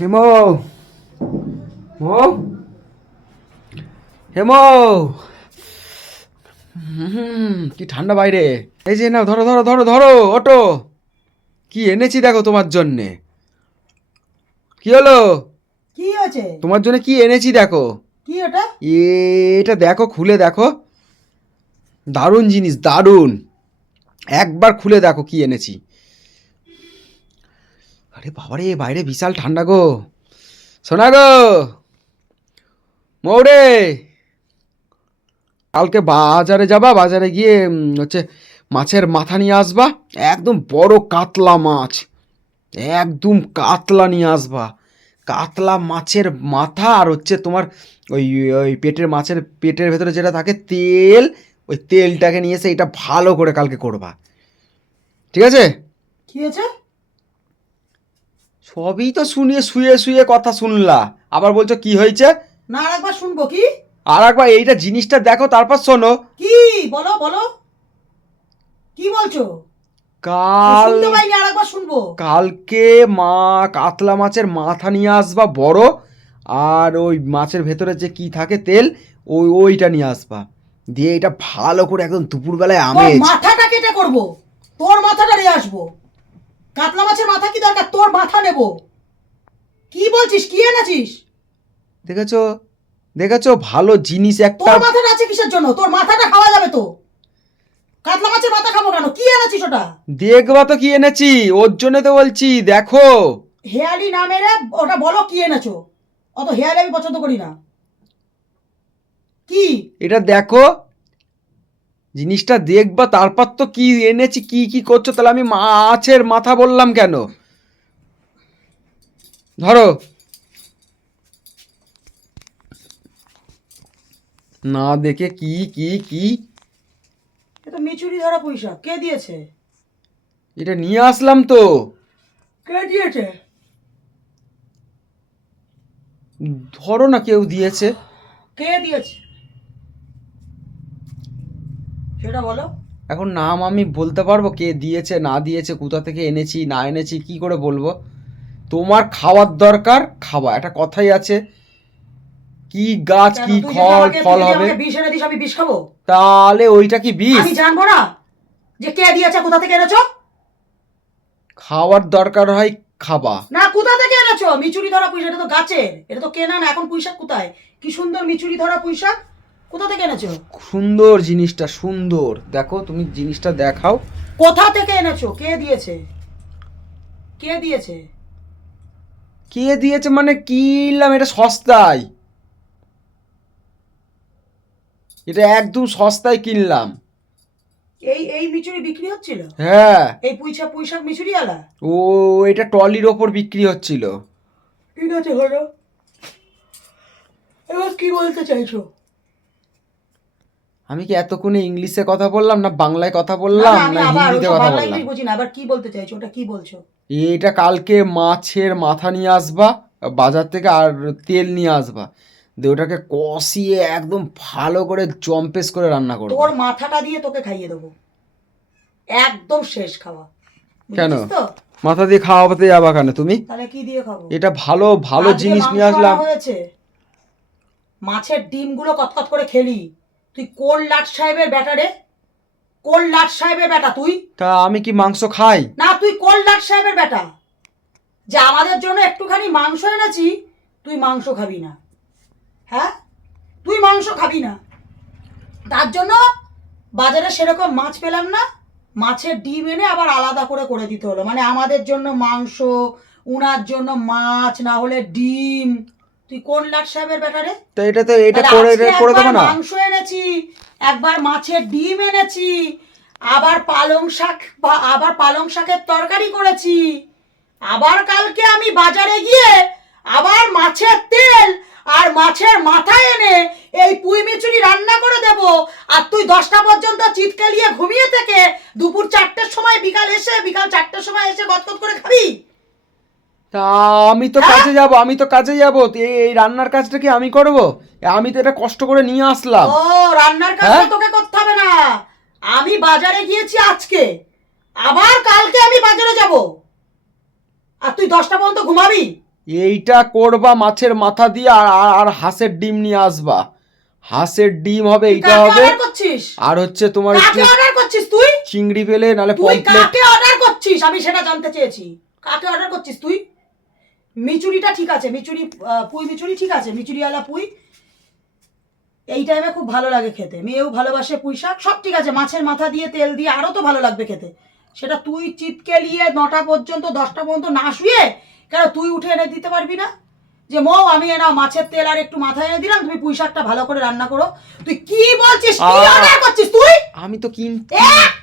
হেমো মো হেমো, কি ঠান্ডা বাইরে। এই যে নাও, ধরো ধরো ধরো ধরো, ওটো। কি এনেছি দেখো তোমার জন্যে। কি হলো? কি হয়েছে? তোমার জন্য কি এনেছি দেখো। কি ওটা? এটা দেখো, খুলে দেখো। দারুণ জিনিস, দারুণ। একবার খুলে দেখো কি এনেছি। আরে বাবারে, বাইরে বিশাল ঠান্ডা গো। শোনা গো মৌরে, কালকে বাজারে যাবা, বাজারে গিয়ে হচ্ছে মাছের মাথা নিয়ে আসবা। একদম বড় কাতলা মাছ, একদম কাতলা নিয়ে আসবা। কাতলা মাছের মাথা, আর হচ্ছে তোমার ওই ওই পেটের মাছের পেটের ভেতরে যেটা থাকে তেল, ওই তেলটাকে নিয়ে এসে এটা ভালো করে কালকে করবা, ঠিক আছে? কি হয়েছে? সবই তো শুনিয়ে শুয়ে শুয়ে কথা শুনলা, আবার বলছো কি হয়েছে। না, আরেকবার শুনবো। কি? আর একবার এইটা জিনিসটা দেখো, তারপর শোনো। কি? বলো বলো, কি বলছো? কাল শুনতে পাইনি, আরেকবার শুনবো। কালকে মা কাতলা মাছের মাথা নিয়ে আসবা বড়, আর ওই মাছের ভেতরে যে কি থাকে তেল, ওইটা নিয়ে আসবা। দিয়ে এটা ভালো করে একদম দুপুরবেলায় তোর আমেজ। মাথাটা কেটে করবো, তোর মাথাটা নিয়ে আসবো। কাতলা মাছের মাথা কি দরকার? তোর মাথা নেবো। কি বলছিস? কি এনেছিস? দেখেছো, দেখেছো, ভালো জিনিস একটা। তোর মাথাটা আছে কিসের জন্য? তোর মাথাটা খাওয়া যাবে তো। কাতলা মাছের মাথা খাবো কেন? কি এনেছিস ওটা? দেখবা তো কি এনেছি, ওর জন্য তো বলছি দেখো। হেয়ালি না মেরে ওটা বলো কি এনেছো। অত হেয়ালি আমি পছন্দ করি না। কি? এটা দেখো, জিনিসটা দেখবা, তারপর তো কি এনেছি কি কি করছো। তাহলে আমি মাছের মাথা বললাম কেন? ধরো, না দেখে কি কি কি। এটা মিচুরি ধরা পয়সা। কে দিয়েছে? এটা নিয়ে আসলাম তো। কে দিয়েছে? ধরো না, কেউ দিয়েছে। কে দিয়েছে সেটা বলো। এখন নাম আমি বলতে পারবো কে দিয়েছে না দিয়েছে, কোথা থেকে এনেছি না এনেছি, কি করে বলবো? তোমার খাওয়ার দরকার, খাওয়া, একটা কথাই আছে, কি গাছ কেন? কি তুই যদি ফল আমাকে ফল হবে। বিষ এনে দিস, আমি বিষ খাবো? তাহলে ওইটা কি বিষ? আমি জানবো না যে কে দিয়েছে, কোথা থেকে এনেছো? খাওয়ার দরকার হয়, খাবা। না, কোথা থেকে এনেছো? মিচুরি ধরা পুঁইশাক, এটা তো গাছের, এটা তো কেনা না। এখন পুঁইশাক কোথায়? কি সুন্দর মিচুরি ধরা পুঁইশাক, কোথা থেকে এনেছো? সুন্দর জিনিসটা, সুন্দর, দেখো তুমি জিনিসটা দেখাও। কোথা থেকে এনেছো? কে দিয়েছে? কে দিয়েছে? কে দিয়েছে মানে কিনলাম, এটা সস্তায়, এটা একদম সস্তায় কিনলাম। এই এই মিচুরি বিক্রি হচ্ছিল? হ্যাঁ, এই পুঁইশাক মিচুরি আলা? ও, এটা ট্রলির ওপর বিক্রি হচ্ছিল। ঠিক আছে, হলো। এবার কি বলতে চাইছো? আমি কি এতক্ষণে ইংলিশে কথা বললাম, না বাংলায় কথা না বললাম, না, আমি না আবার হিন্দিতে ওসব কথা বাংলা বললাম? ইংলিশ বুঝি না। আবার কি বলতে চাইছো? ওটা কি বলছো? এটা কালকে মাছের মাথা নিয়ে আসবা বাজার থেকে, আর তেল নিয়ে আসবা, দিয়ে ওটাকে কষিয়ে একদম ভালো করে জম্পেস করে রান্না করবো। তোর মাথাটা দিয়ে তোকে খাইয়ে দেবো, একদম শেষ খাওয়া। কেন বুঝেছিস তো? মাথা দিয়ে খাওয়াতে যাবা কেন তুমি? তাহলে কি দিয়ে খাবো? এটা ভালো ভালো আজকে জিনিস মাংস নিয়ে আসলাম। আনা হয়েছে, মাছের ডিমগুলো কতকত করে খেলি। তুই কোন লাট সাহেবের বেটা রে? কোন লাট সাহেবের বেটা তুই? তা আমি কি মাংস খাই? না, তুই কোন লাট সাহেবের বেটা যে আমাদের জন্য একটুখানি মাংস এনেছি, তুই মাংস খাবি না? হ্যাঁ, তুই মাংস খাবি না, তার জন্য বাজারে সেরকম মাছ পেলাম না, মাছের ডিম এনে আবার আলাদা করে করে দিতে হলো। মানে আমাদের জন্য মাংস, উনার জন্য মাছ, না হলে ডিম। তুই কোন লাট সাহেবের ব্যাটারে? তো এটা তো এটা তাহলে করে আজকে করে একবার দেবো না? মাংস এনেছি, একবার মাছের ডিম এনেছি, আবার পালং শাক বা আবার পালং শাকের তরকারি করেছি, আবার কালকে আমি বাজারে গিয়ে আবার মাছের তেল আর মাছের মাথা এনে এই পুঁই মিচুরি রান্না করে দেব। আর তুই 10টা পর্যন্ত চিৎকালিয়ে ঘুমিয়ে থেকে দুপুর 4টের সময় বিকাল 4টের সময় এসে গদগদ করে খাবি? তা আমি তো হ্যাঁ? কাজে যাব, আমি তো কাজে যাব, তো এই রান্নার কাজটা কি আমি করব? আমি তো এটা কষ্ট করে নিয়ে আসলাম। ও, রান্নার কাজটা হ্যাঁ, তোকে করতে হবে না। আমি বাজারে গিয়েছি আজকে, আবার কালকে আমি বাজারে যাব, আর তুই 10টা পর্যন্ত ঘুমাবি? এইটা করবা মাছের মাথা দিয়ে, আর আর আর হাঁসের ডিম নিয়ে আসবা। হাঁসের ডিম হবে, এইটা কাকে হবে। অর্ডার করছিস? আর হচ্ছে তোমার একটু কাকে অর্ডার করছিস তুই? চিংড়ি পেলে নালে তুই পমফ্লেট। কাকে অর্ডার করছিস আমি সেটা জানতে চেয়েছি। কাকে অর্ডার করছিস তুই? মিচুরিটা ঠিক আছে, মিচুরি পুঁই মিচুরি ঠিক আছে, মিচুরিওয়ালা পুঁই এই টাইমে খুব ভালো লাগে খেতে। মেয়েও ভালোবাসে পুঁই শাক, সব ঠিক আছে। মাছের মাথা দিয়ে তেল দিয়ে আরও তো ভালো লাগবে খেতে। সেটা তুই চিপকে নিয়ে 9টা পর্যন্ত 10টা পর্যন্ত না শুয়ে কেন তুই উঠে এনে দিতে পারবি না? যে মৌ আমি এনা মাছের তেল আর একটু মাথা এনে দিলাম, তুমি পুঁই শাকটা ভালো করে রান্না করো। তুই কি বলছিস? কি অর্ডার করছিস তুই? আমি তো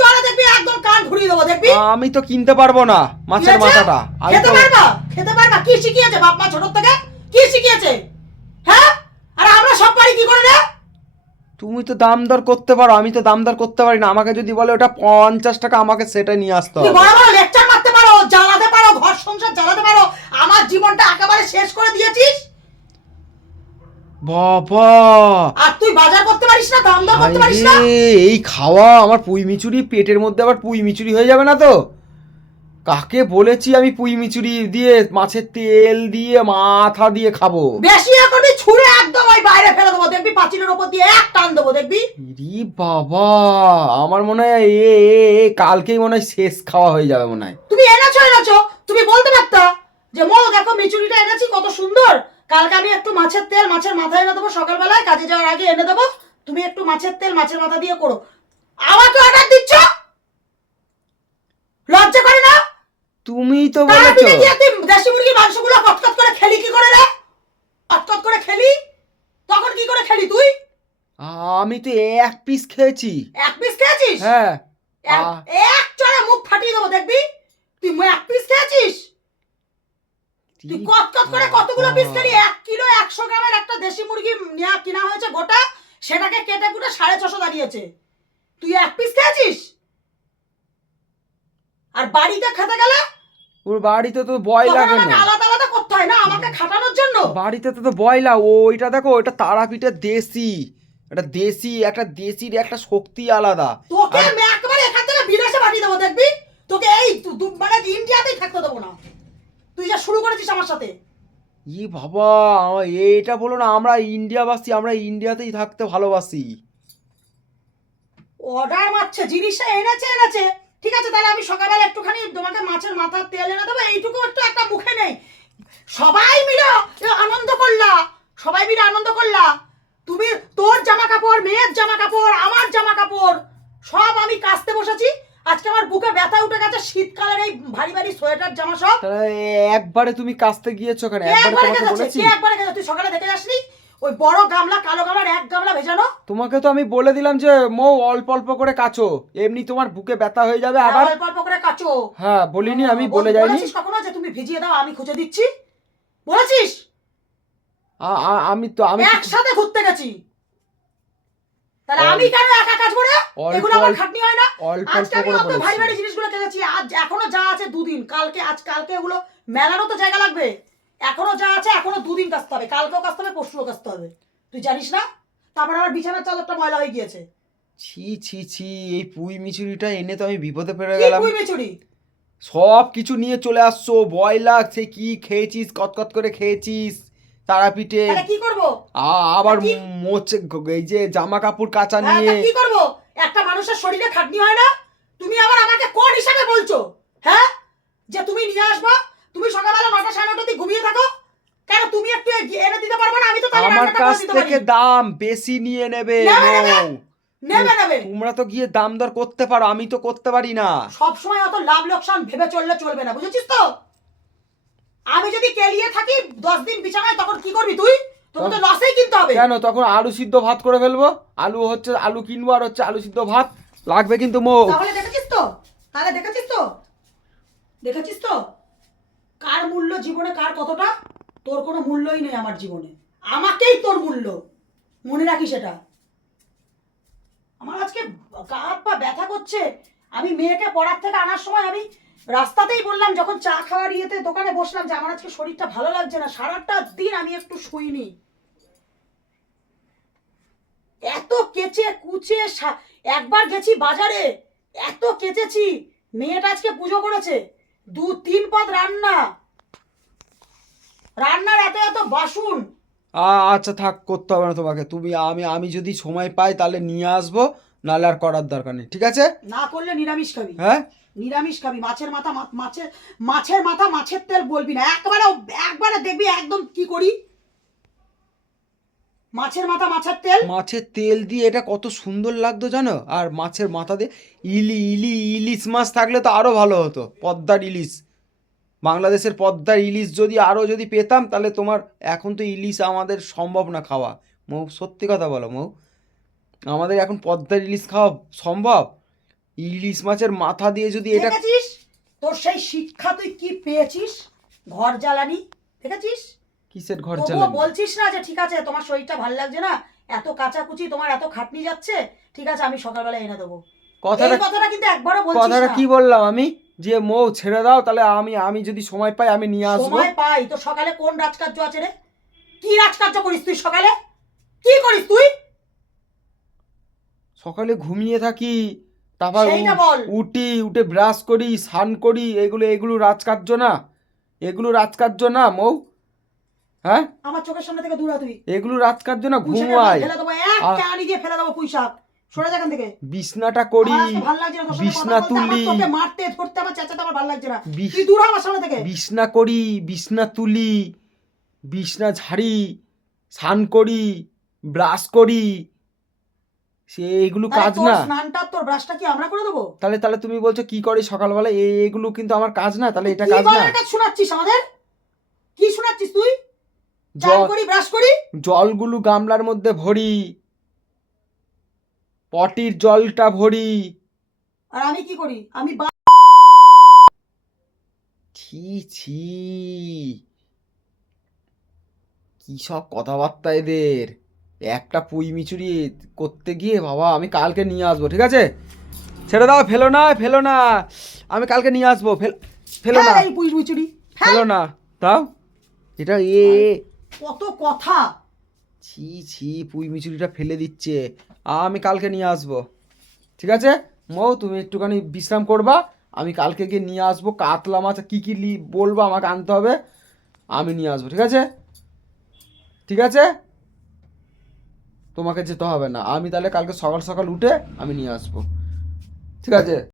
চলে দেখবি একদম কান ঘুরিয়ে দেবো দেখবি। আমি তো কিনতে পারবো না মাছের মাথাটা। আমি খেতে তো পারবা? খেতে পারবা? কি শিখিয়েছে বাপ মা ছোট থেকে? কি শিখিয়েছে? হ্যাঁ, আর আমরা সব পারি কি করে রে? তুমি তো দাম দর করতে পারো, আমি তো দাম দর করতে পারি না। আমাকে যদি বলে ওটা 50 টাকা, আমাকে সেটা নিয়ে আসতে তুই হবে। বড় বড় লেকচার মারতে পারো, জ্বালাতে পারো, ঘর সংসার জ্বালাতে পারো, আমার জীবনটা একেবারে শেষ করে দিয়েছিস। বাবা, আর তুই বাজার করতে পারিস না, দাম দর করতে পারিস না। আরে, এই খাওয়া আমার পুঁই মিচুরি, পেটের মধ্যে আবার পুঁই মিচুরি হয়ে যাবে না তো? কাকে বলেছি আমি পুঁই মিচুরি দিয়ে মাছের তেল দিয়ে মাথা দিয়ে খাবো? বেশি এ করবি ছুঁড়ে একদম ওই বাইরে ফেলে দেবো দেখবি, পাঁচিলের ওপর দিয়ে এক টান দেবো দেখবি। রি বাবা, আমার মনে হয় কালকেই মনে হয় শেষ খাওয়া হয়ে যাবে মনে হয়। তুমি এনেছো, তুমি বলতে পারতা যে মো দেখো মিচুরিটা এনেছি কত সুন্দর, কালকে আমি একটু মাছের তেল মাছের মাথা এনে দেবো, সকালবেলায় কাজে যাওয়ার আগে এনে দেবো, তুমি একটু মাছের তেল মাছের মাথা দিয়ে করো। আমাকে অর্ডার দিচ্ছ? লজ্জা করে না? তুমি তো তার বলেছো। পিঠে দিয়ে তুই দেশি মুরগির মাংসগুলো কটকট করে খেলি কি করে রে? কটকট করে খেলি? তখন কি করে খেলি তুই? আমি তো এক পিস খেয়েছি। এক পিস খেয়েছিস? হ্যাঁ। এক চড়ে মুখ ফাটিয়ে দেবো দেখবি। তুই এক পিস খেয়েছিস? তুই কটকট করে কতগুলো পিস খেলি? 1 কিলো 100 গ্রামের একটা দেশি মুরগি কিনা হয়েছে গোটা, সেটাকে কেটে কুটে 650 দাঁড়িয়েছে। তুই এক পিস খেয়েছিস? আর বাড়িতে খেতে গেলে ওর বাড়িতে তো বয়লা কেন? আমাকে আলাদা আলাদা করতে হয় না আমাকে খাটানোর জন্য? বাড়িতে তো বয়লা। ওইটা দেখো, ওইটা তারাপীঠের দেশি, একটা দেশির একটা শক্তি আলাদা। তোকে আমি একবারে এখান থেকে বিদেশে পাঠিয়ে দেবো দেখবি। তোকে এই মানে ইন্ডিয়াতেই থাকতে দেবো না। তুই যা শুরু করেছিস আমার সাথে। ই বাবা, এটা বলো না, আমরা ইন্ডিয়াবাসী, আমরা ইন্ডিয়াতেই থাকতে ভালোবাসি। অর্ডার মারছে, জিনিসটা এনেছে ঠিক আছে, তাহলে আমি সকালবেলা একটুখানি তোমাকে মাছের মাথার তেল এনে দেবো, এইটুকু একটু একটা মুখে নেই। সবাই মিলে আনন্দ করলা। তুমি তোর জামা কাপড়, মেয়ের জামা কাপড়, আমার জামা কাপড় সব আমি কাচতে বসেছি। আজকে আমার বুকে ব্যথা উঠে গেছে, শীতকালের এই ভারী ভারী সোয়েটার জামা সব। একবারে তুমি কাচতে গিয়েছো কেন? একবারে তোমাকে বলেছি। একবারে গেছে, তুই সকালে দেখে যাসনি? ওই বড় গামলা, কালো গামলার 1 গামলা ভেজানো। তোমাকে তো আমি বলে দিলাম যে মৌ অল্প অল্প করে কাচো, এমনি তোমার বুকে ব্যথা হয়ে যাবে আবার। অল্প অল্প করে কাচো। হ্যাঁ, বলিনি আমি, বলে যাইনি। বলেছিস কখনো যে তুমি ভিজিয়ে দাও আমি খুঁজে দিচ্ছি? বলেছিস? আমি একসাথে ঘুরতে গেছি, তাহলে আমি কেন একা কাচবো রে? এগুলো আমার খাটনি হয় না? আজকে আমি অত ভারী ভারী জিনিসগুলো কেটেছি, আজ এখনো যা আছে 2 দিন, কালকে এগুলো মেলারও তো জায়গা লাগবে। এখনো যা আছে এখনো 2 দিন কাচতে হবে, কালকেও কাচতে হবে, পরশুও কাচতে হবে। তুই জানিস না? তারপর আমার বিছানার চাদরটা ময়লা হয়ে গিয়েছে। ছি ছি ছি, এই পুঁই মিচুরিটা এনে তো আমি বিপদে পড়ে কি গেলাম। পুঁই মিচুরি? সব কিছু নিয়ে চলে আসছো, ভয় লাগছে। কি খেয়েছিস? কতকত করে খেয়েছিস তারাপীঠে। তাহলে কি করব? আবার মোচে এই যে জামা কাপড় কাচা হ্যাঁ, নিয়ে। কি করব? একটা মানুষের শরীরে খাটনি হয় না? তুমি আবার আমাকে কোন হিসাবে বলছো? হ্যাঁ, যে তুমি নিয়ে আসবা, তুমি সকালবেলা 9টা 9:30 অবধি ঘুমিয়ে থাকো কেন? তুমি একটু এনে দিতে পারবে না? আমি তো তাহলে আমার রান্নাটা কাছ করে দিতে পারি। থেকে দাম বেশি নিয়ে নেবে। নেবে। তোমরা তো গিয়ে দাম দর করতে পারো, আমি তো করতে পারি না। সব সময় অত লাভ লোকসান ভেবে চললে চলবে না, বুঝেছিস তো? আমি যদি কেলিয়ে থাকি 10 দিন বিছানায়, তখন কি করবি তুই? তোকে তো লসেই কিনতে হবে। কেন? তখন আলু সিদ্ধ ভাত করে ফেলবো। আলু কিনবো, আর আলু সিদ্ধ ভাত লাগবে কিন্তু মো। তাহলে দেখেছিস তো কার মূল্য জীবনে, কার কতটা? তোর কোনো মূল্যই নেই আমার জীবনে, আমাকেই তোর মূল্য, মনে রাখিস এটা। আমার আজকে গা হাত পা ব্যথা করছে। আমি মেয়েকে পড়ার থেকে আনার সময় আমি রাস্তাতেই বললাম, যখন চা খাওয়ার ইয়েতে দোকানে বসলাম, যে আমার আজকে শরীরটা ভালো লাগছে না, সারাটা দিন আমি একটু শুইনি। এত কেচে কুচে একবার গেছি বাজারে, এত কেচেছি। মেয়েটা আজকে পুজো করেছে, 2-3 পদ রান্না, রান্নার এত এত বাসন। আচ্ছা থাক, করতে হবে না তোমাকে। তুমি আমি যদি সময় পাই তাহলে নিয়ে আসবো, নাহলে আর করার দরকার নেই, ঠিক আছে? না করলে নিরামিষ খাবি। হ্যাঁ, নিরামিষ খাবি। মাছের মাথা মাছের মাথা মাছের তেল বলবি না, একবারে একবারে দেখবি একদম কি করি। মাছের মাথা মাছের তেল। মাছের তেল দিয়ে এটা কত সুন্দর লাগতো জানো? আর মাছের মাথা দিয়ে ইলিশ মাছ থাকলে তো আরো ভালো হতো। পদ্মার ইলিশ, বাংলাদেশের পদ্মার ইলিশ যদি আরো যদি পেতাম, তাহলে তোমার এখন তো ইলিশ আমাদের সম্ভব না খাওয়া মৌ, সত্যি কথা বলো মৌ, আমাদের এখন পদ্মার ইলিশ খাওয়া সম্ভব? ইলিশ মাছের মাথা দিয়ে যদি এটা, দেখেছিস তোর সেই শিক্ষা তুই কি পেয়েছিস? ঘর জ্বালানি, দেখেছিস? কিসের ঘর তবুও জ্বালানি? বলছিস না যে ঠিক আছে তোমার শরীরটা ভালো লাগছে না, এত কাচাকুচি তোমার এত খাটনি যাচ্ছে, ঠিক আছে আমি সকালবেলা এনে দেবো। কথাটা এই কথাটা কিন্তু একবারও বলছিস কথাটা না। কি বললাম আমি? যে মৌ ছেড়ে দাও, তাহলে আমি যদি সময় পাই আমি নিয়ে আসবো। সময় পাই তো সকালে কোন রাজকার্য আছে রে? কি রাজকার্য করিস তুই সকালে? কি করিস তুই? সকালে ঘুমিয়ে থাকি, তারপর সেইটা বল। উঠে ব্রাশ করি, স্নান করি, এগুলো রাজকার্য না? এগুলো রাজকার্য না মৌ? হ্যাঁ, আমার চোখের সামনে থেকে দূর হ তুই। এগুলো রাজকার্য না? পুঁইশাকের ঘুমাই, ফেলে দেবো, এক টানি দিয়ে ফেলে দেবো পুঁইশাক। সরে যা এখান থেকে। বিছনাটা করি, আমার আজকে ভালো লাগছে না তোর সঙ্গে কথা বিছনা বলতে, আমার তুলি, তোকে মারতে ধরতে আমার চেঁচাতে আমার ভালো লাগছে না। বিছ- তুই দূর হ আমার সামনে থেকে। বিছনা করি, বিছনা তুলি, বিছনা ঝাড়ি, স্নান করি, ব্রাশ করি, সে এগুলো তাহলে কাজ তোর না? স্নানটা তোর ব্রাশটা কি আমরা করে দেবো? তাহলে তুমি বলছো কি করে সকালবেলা, এগুলো কিন্তু আমার কাজ না? তাহলে এটা কি কাজ না? বালের কাজ শোনাচ্ছিস আমাদের? কি শোনাচ্ছিস তুই? চান জল করি, ব্রাশ করি। জলগুলো গামলার মধ্যে ভরি, পটির জলটা ভরি। আর আমি কি করি? আমি ছি ছি, কি সব কথাবার্তা এদের! একটা পুঁই মিচুরি করতে গিয়ে বাবা, আমি কালকে নিয়ে আসবো, ঠিক আছে? ছেড়ে দাও, ফেলো না, আমি কালকে নিয়ে আসবো। ফেলো না, হ্যাঁ এই পুঁই মুচুরি। ফেলো না, তাও এটা কত কথা। ছি ছি, পুঁই মিচুরিটা ফেলে দিচ্ছে। আমি কালকে নিয়ে আসবো, ঠিক আছে? মৌ তুমি একটুখানি বিশ্রাম করবা, আমি কালকে গিয়ে নিয়ে আসবো। কাতলা মাছ কী কী বলবো আমাকে আনতে হবে, আমি নিয়ে আসবো, ঠিক আছে? ঠিক আছে, তোমাকে যেতে হবে না, আমি তাহলে কালকে সকাল সকাল উঠে আমি নিয়ে আসবো, ঠিক আছে?